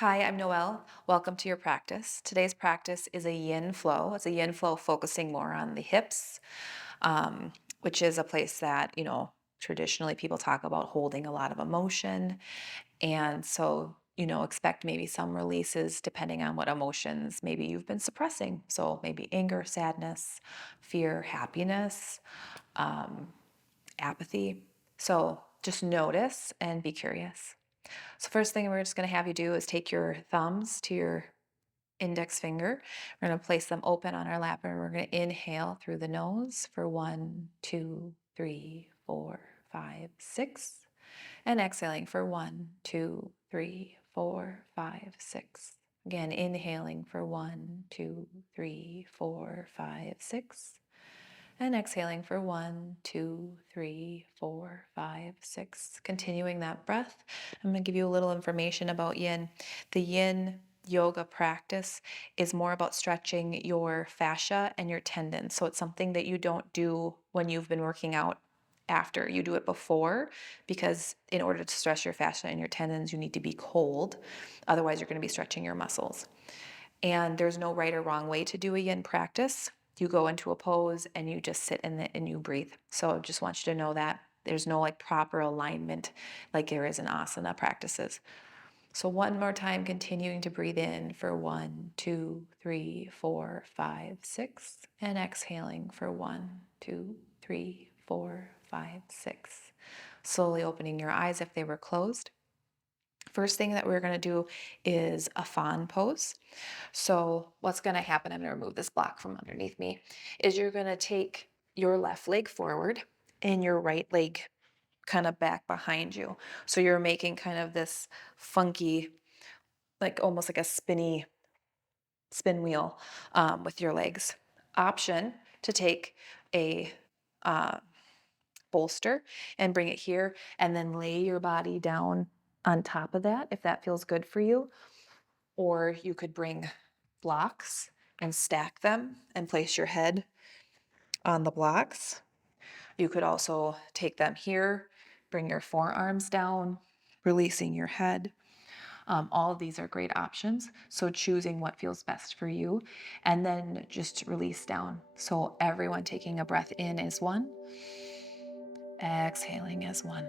Hi, I'm Noelle. Welcome to your practice. Today's practice is a yin flow. It's a yin flow focusing more on the hips, which is a place that, traditionally people talk about holding a lot of emotion. And so, expect maybe some releases depending on what emotions maybe you've been suppressing. So maybe anger, sadness, fear, happiness, um, apathy. So just notice and be curious. So, first thing we're just going to have you do is take your thumbs to your index finger. We're going to place them open on our lap and we're going to inhale through the nose for 1, 2, 3, 4, 5, 6. And exhaling for 1, 2, 3, 4, 5, 6. Again, inhaling for 1, 2, 3, 4, 5, 6. And exhaling for 1, 2, 3, 4, 5, 6. Continuing that breath. I'm going to give you a little information about yin. The yin yoga practice is more about stretching your fascia and your tendons. So it's something that you don't do when you've been working out after. You do it before because in order to stretch your fascia and your tendons, you need to be cold. Otherwise, you're going to be stretching your muscles. And there's no right or wrong way to do a yin practice. You go into a pose and you just sit in it and you breathe. So I just want you to know that there's no like proper alignment like there is in asana practices. So one more time, continuing to breathe in for 1, 2, 3, 4, 5, 6, and exhaling for 1, 2, 3, 4, 5, 6. Slowly opening your eyes if they were closed. First thing that we're going to do is a fawn pose. So what's going to happen, I'm going to remove this block from underneath me, is you're going to take your left leg forward and your right leg kind of back behind you. So you're making kind of this funky, like almost like a spinny spin wheel with your legs. Option to take a uh, bolster and bring it here and then lay your body down on top of that if that feels good for you. Or you could bring blocks and stack them and place your head on the blocks. You could also take them here, bring your forearms down, releasing your head. All of these are great options. So choosing what feels best for you and then just release down. So everyone taking a breath in as one, exhaling as one.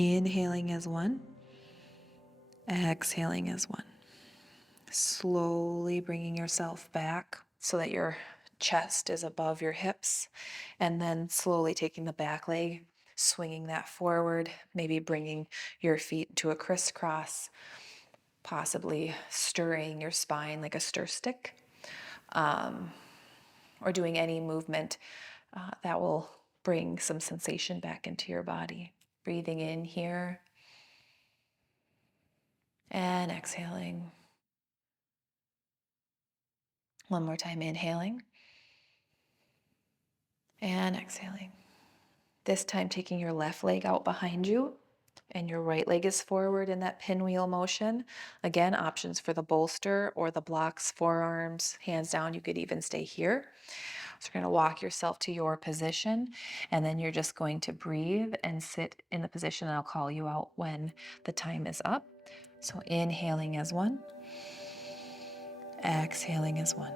Inhaling as one, exhaling as one. Slowly bringing yourself back so that your chest is above your hips, and then slowly taking the back leg, swinging that forward, maybe bringing your feet to a crisscross, possibly stirring your spine like a stir stick, or doing any movement that will bring some sensation back into your body. Breathing in here and exhaling. One more time, inhaling and exhaling. This time taking your left leg out behind you and your right leg is forward in that pinwheel motion. Again, options for the bolster or the blocks, forearms, hands down. You could even stay here. So you're going to walk yourself to your position, and then you're just going to breathe and sit in the position, and I'll call you out when the time is up. So inhaling as one, exhaling as one.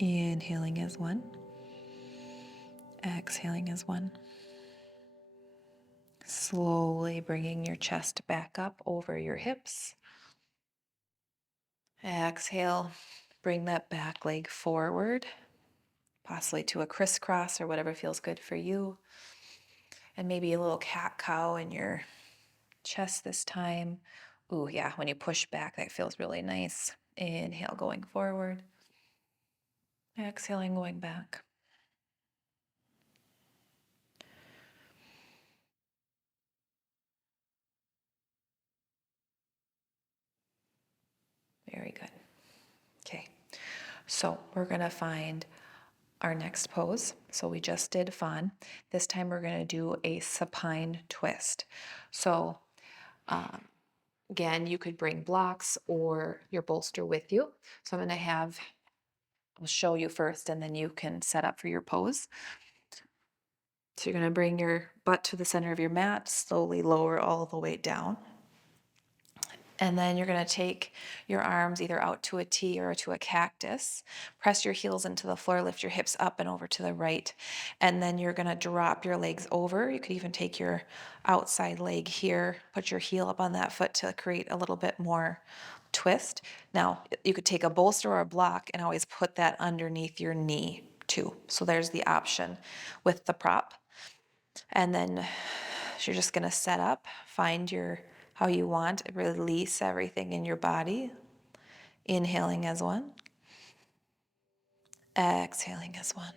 Inhaling as one. Exhaling as one. Slowly bringing your chest back up over your hips. Exhale, bring that back leg forward, possibly to a crisscross or whatever feels good for you. And maybe a little cat-cow in your chest this time. Ooh, yeah, when you push back, that feels really nice. Inhale, going forward. Exhaling, going back. Very good. Okay, so we're going to find our next pose. So we just did Fawn. This time we're going to do a supine twist. So again, you could bring blocks or your bolster with you. So I'm going to I'll show you first and then you can set up for your pose. So you're going to bring your butt to the center of your mat, slowly lower all the way down. And then you're going to take your arms either out to a T or to a cactus. Press your heels into the floor, lift your hips up and over to the right. And then you're going to drop your legs over. You could even take your outside leg here, put your heel up on that foot to create a little bit more twist. Now, you could take a bolster or a block and always put that underneath your knee too. So there's the option with the prop. And then you're just going to set up, find your how you want, release everything in your body. Inhaling as one, exhaling as one.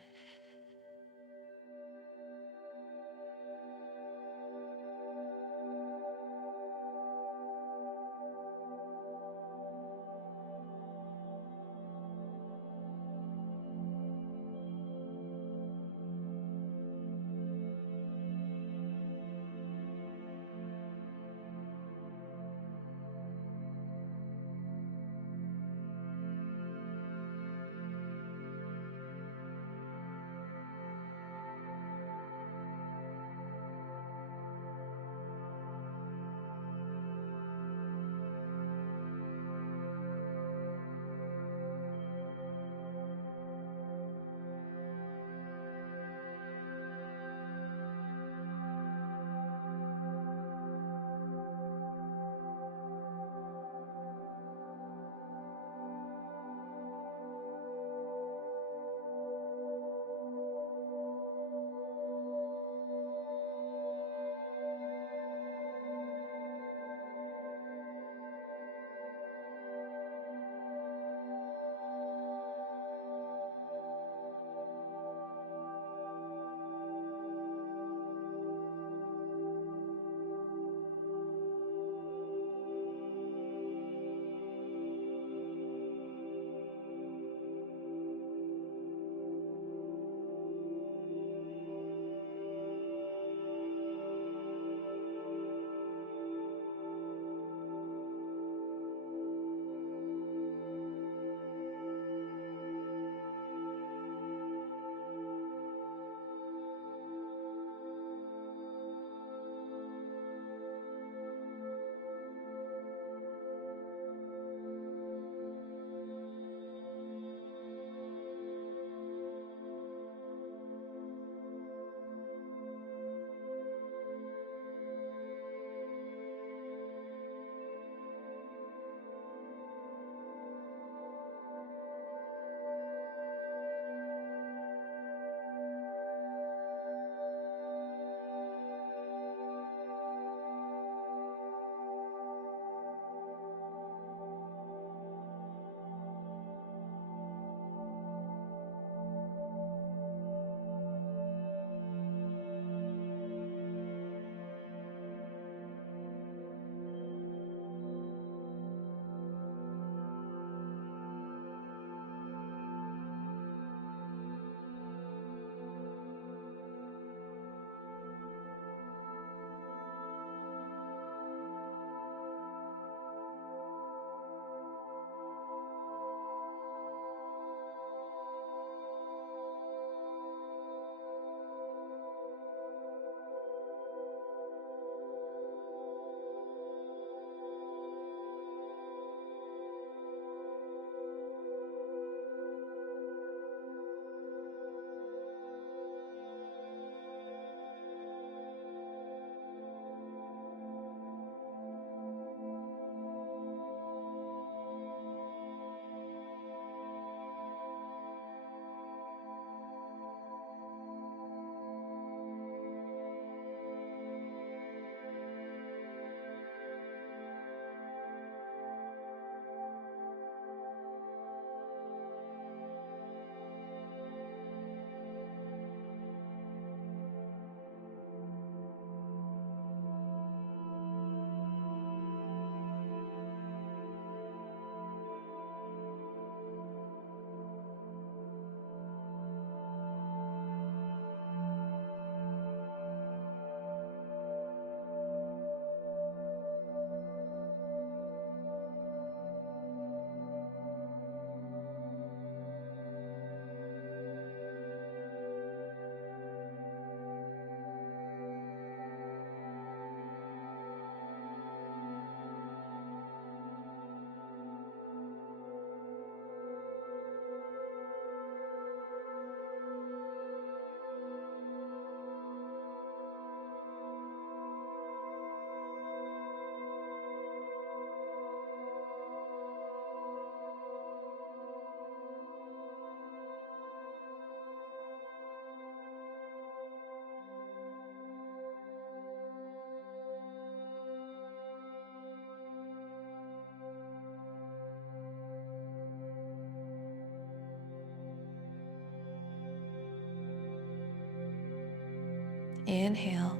Inhale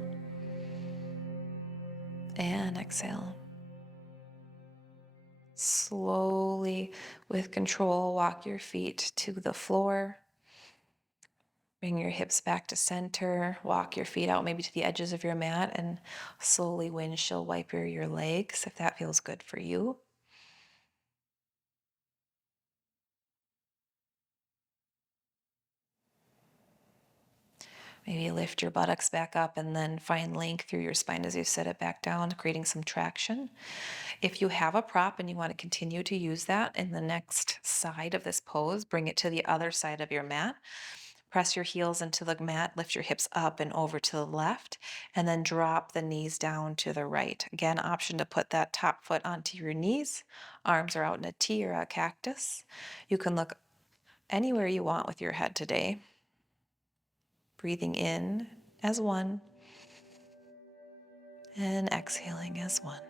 and exhale. Slowly, with control, walk your feet to the floor. Bring your hips back to center. Walk your feet out maybe to the edges of your mat and slowly windshield wiper your legs if that feels good for you. Maybe lift your buttocks back up and then find length through your spine as you set it back down, creating some traction. If you have a prop and you want to continue to use that in the next side of this pose, bring it to the other side of your mat. Press your heels into the mat, lift your hips up and over to the left, and then drop the knees down to the right. Again, option to put that top foot onto your knees. Arms are out in a T or a cactus. You can look anywhere you want with your head today. Breathing in as one and exhaling as one.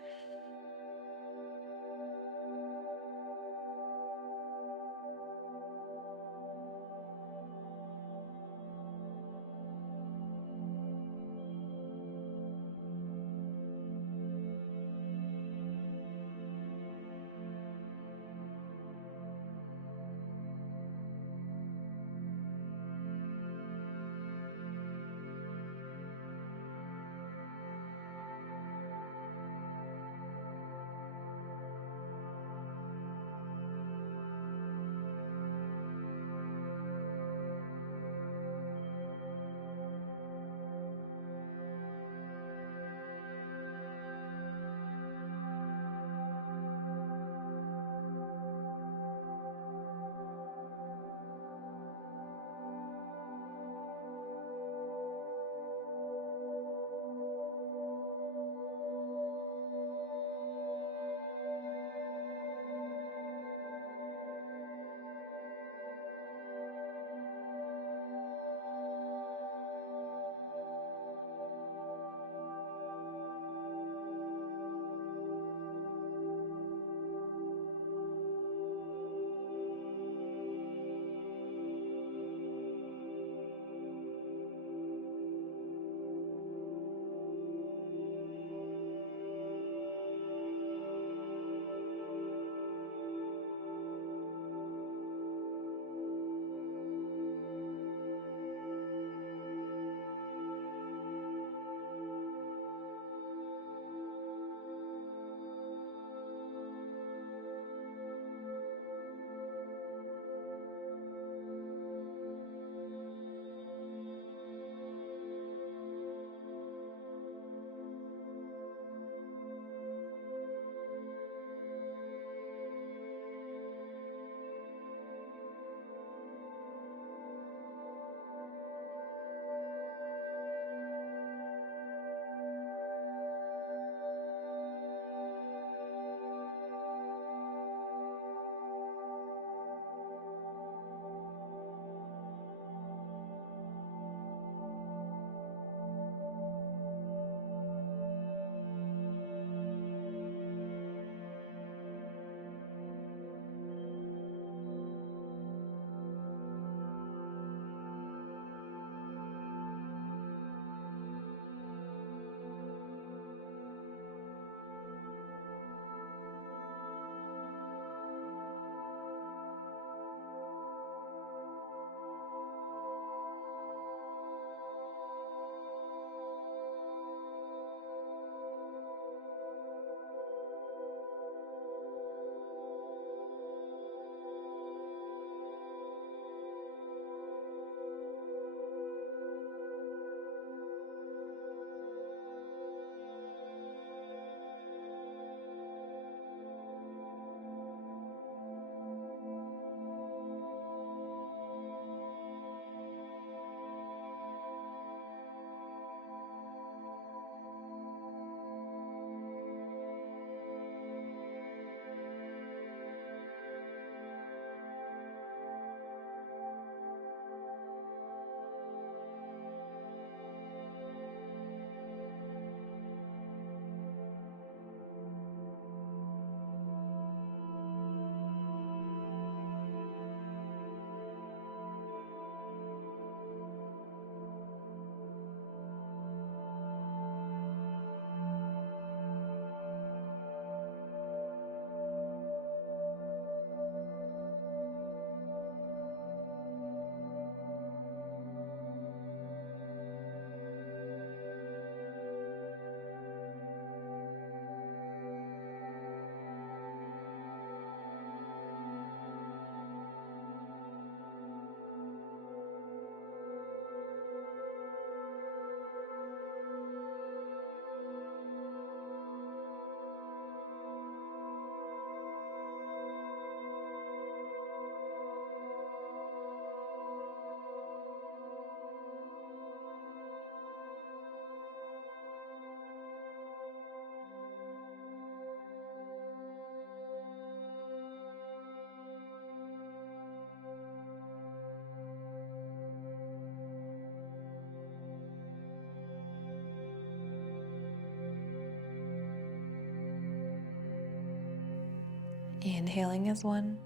Inhaling as one,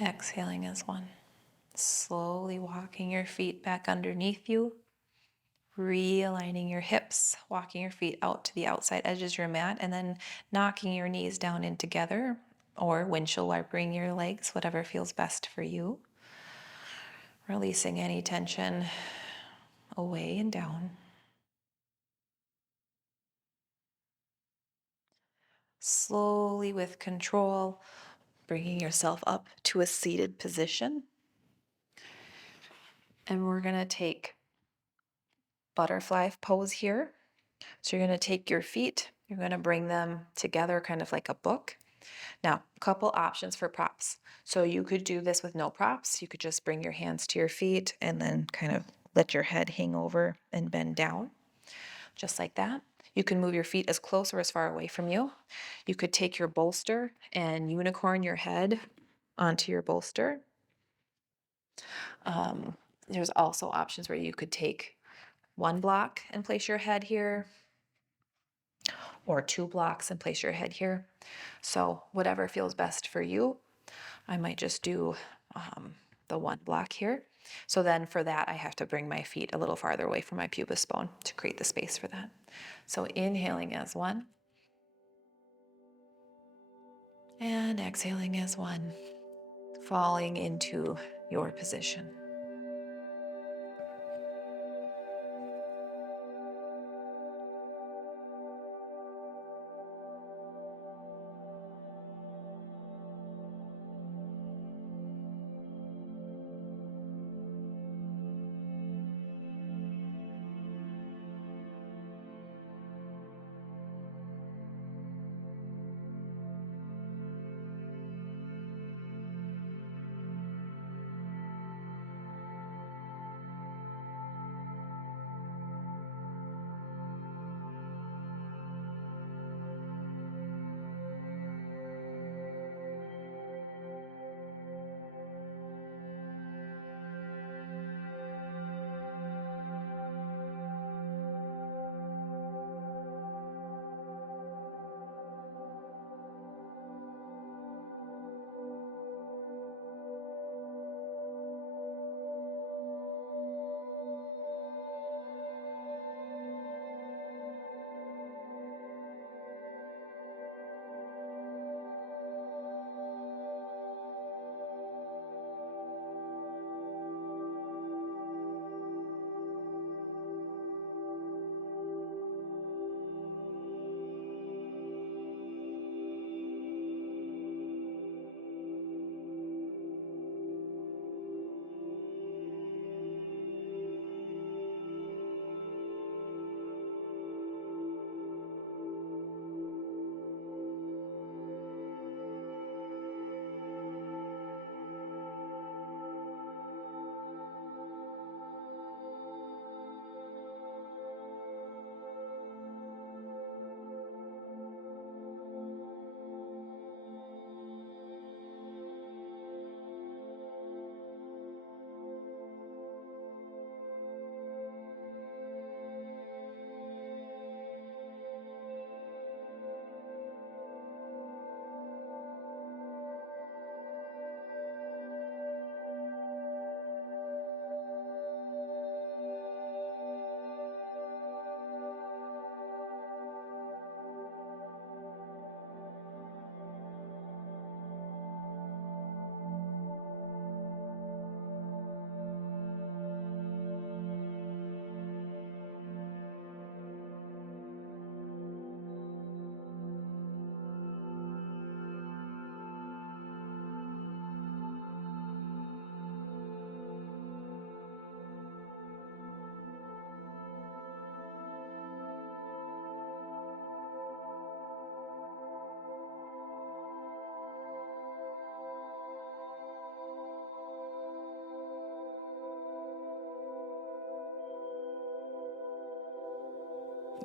exhaling as one. Slowly walking your feet back underneath you, realigning your hips, walking your feet out to the outside edges of your mat, and then knocking your knees down in together or windshield wipering your legs, whatever feels best for you. Releasing any tension away and down. Slowly, with control, bringing yourself up to a seated position. And we're going to take butterfly pose here. So you're going to take your feet, you're going to bring them together kind of like a book. Now, a couple options for props. So you could do this with no props. You could just bring your hands to your feet and then kind of let your head hang over and bend down, just like that. You can move your feet as close or as far away from you. You could take your bolster and unicorn your head onto your bolster. There's also options where you could take one block and place your head here, or 2 blocks and place your head here. So whatever feels best for you. I might just do the 1 block here. So then for that, I have to bring my feet a little farther away from my pubis bone to create the space for that. So inhaling as 1 and exhaling as 1, falling into your position.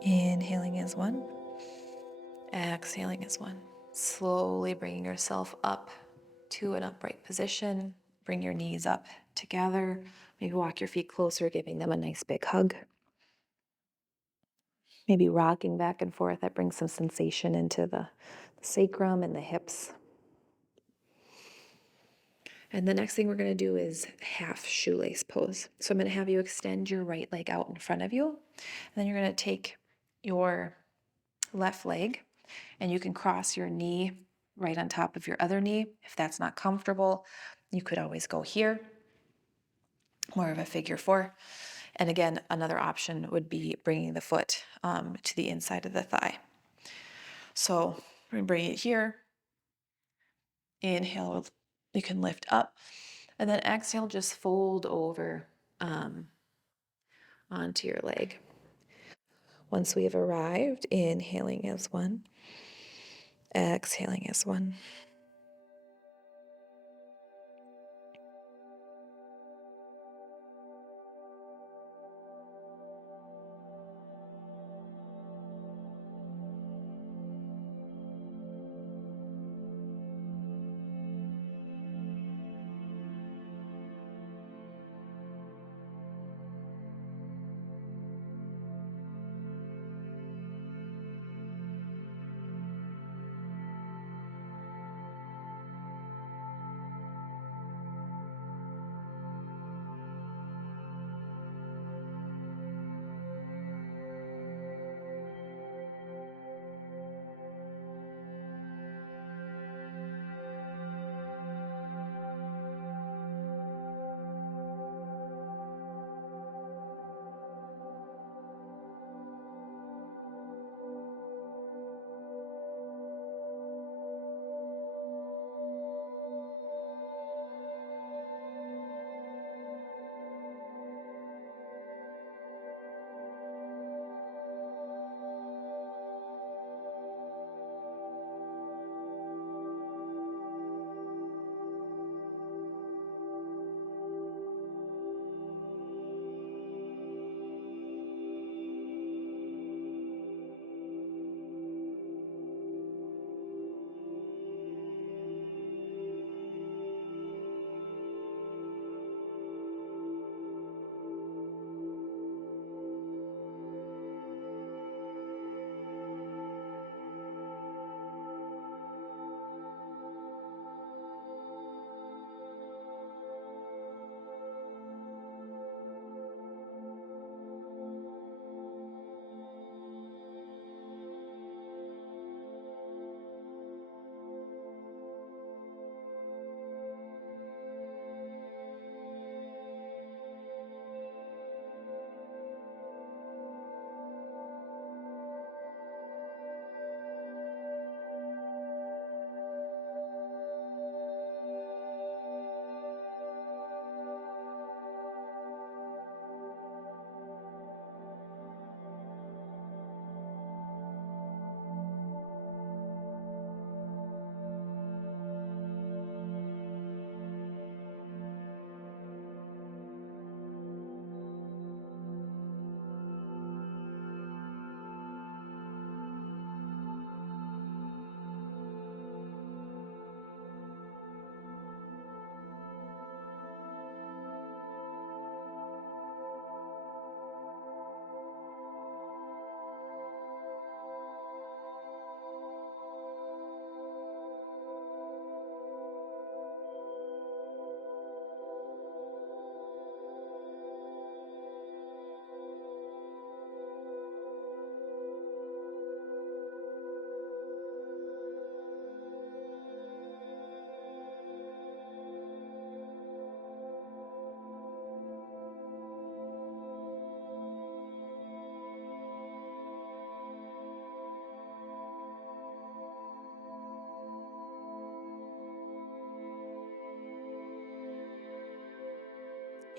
Inhaling as 1, exhaling as 1. Slowly bringing yourself up to an upright position. Bring your knees up together. Maybe walk your feet closer, giving them a nice big hug. Maybe rocking back and forth. That brings some sensation into the sacrum and the hips. And the next thing we're going to do is half shoelace pose. So I'm going to have you extend your right leg out in front of you. And then you're going to take your left leg and you can cross your knee right on top of your other knee. If that's not comfortable, you could always go here, more of a figure four. And again, another option would be bringing the foot to the inside of the thigh. So we're going to bring it here. Inhale, you can lift up. And then exhale, just fold over onto your leg. Once we have arrived, inhaling as one, exhaling as one.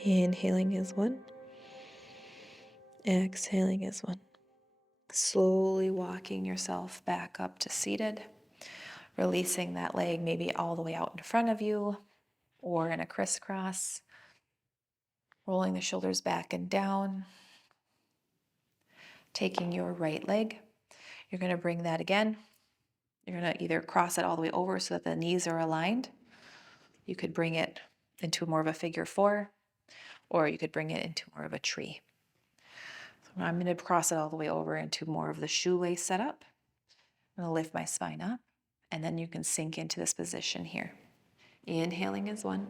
Inhaling as one, exhaling as one. Slowly walking yourself back up to seated, releasing that leg maybe all the way out in front of you or in a crisscross, rolling the shoulders back and down. Taking your right leg, you're going to bring that again. You're going to either cross it all the way over so that the knees are aligned. You could bring it into more of a figure four, or you could bring it into more of a tree. So I'm going to cross it all the way over into more of the shoelace setup. I'm going to lift my spine up And then you can sink into this position here. Inhaling is 1,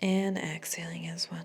and exhaling is 1.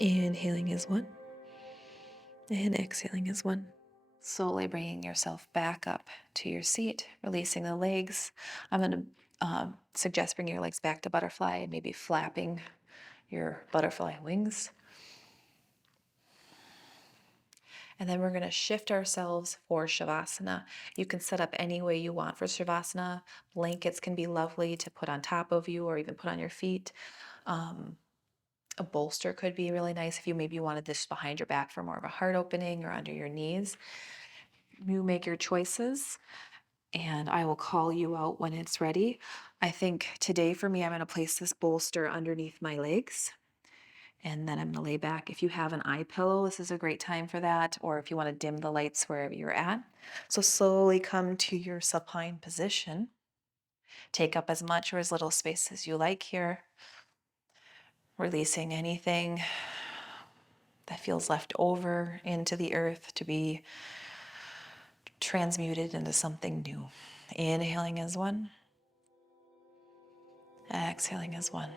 Inhaling is 1, and exhaling is 1. Slowly bringing yourself back up to your seat, releasing the legs. I'm going to suggest bringing your legs back to butterfly and maybe flapping your butterfly wings. And then we're going to shift ourselves for Shavasana. You can set up any way you want for Shavasana. Blankets can be lovely to put on top of you or even put on your feet. A bolster could be really nice if you maybe wanted this behind your back for more of a heart opening or under your knees. You make your choices, and I will call you out when it's ready. I think today for me, I'm going to place this bolster underneath my legs, and then I'm going to lay back. If you have an eye pillow, this is a great time for that, or if you want to dim the lights wherever you're at. So slowly come to your supine position. Take up as much or as little space as you like here, releasing anything that feels left over into the earth to be transmuted into something new. Inhaling is 1. Exhaling is 1.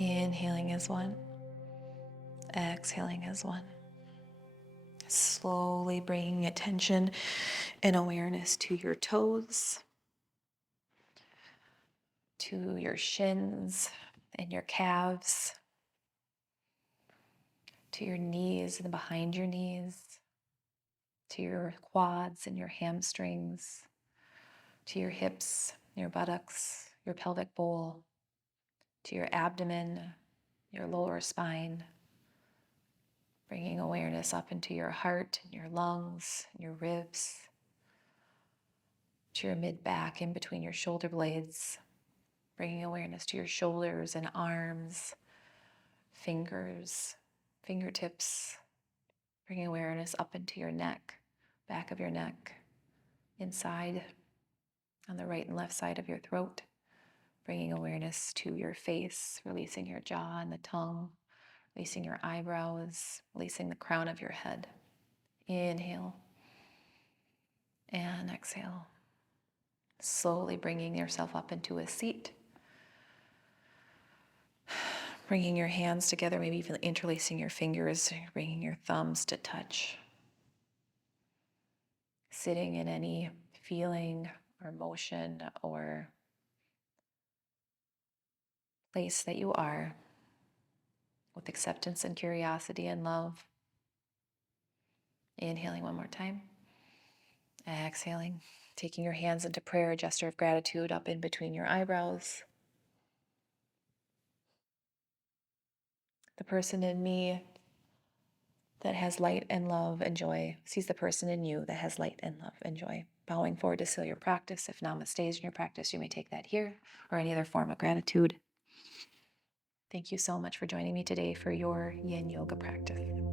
Inhaling as one, exhaling as one. Slowly bringing attention and awareness to your toes, to your shins and your calves, to your knees and behind your knees, to your quads and your hamstrings, to your hips, your buttocks, your pelvic bowl, to your abdomen, your lower spine, bringing awareness up into your heart and your lungs, and your ribs, to your mid-back in between your shoulder blades, bringing awareness to your shoulders and arms, fingers, fingertips, bringing awareness up into your neck, back of your neck, inside, on the right and left side of your throat, bringing awareness to your face, releasing your jaw and the tongue, releasing your eyebrows, releasing the crown of your head. Inhale and exhale. Slowly bringing yourself up into a seat. Bringing your hands together, maybe even interlacing your fingers, bringing your thumbs to touch. Sitting in any feeling or motion or place that you are with acceptance and curiosity and love. Inhaling one more time. Exhaling. Taking your hands into prayer, a gesture of gratitude up in between your eyebrows. The person in me that has light and love and joy sees the person in you that has light and love and joy. Bowing forward to seal your practice. If namaste is in your practice, you may take that here or any other form of gratitude. Thank you so much for joining me today for your Yin Yoga practice.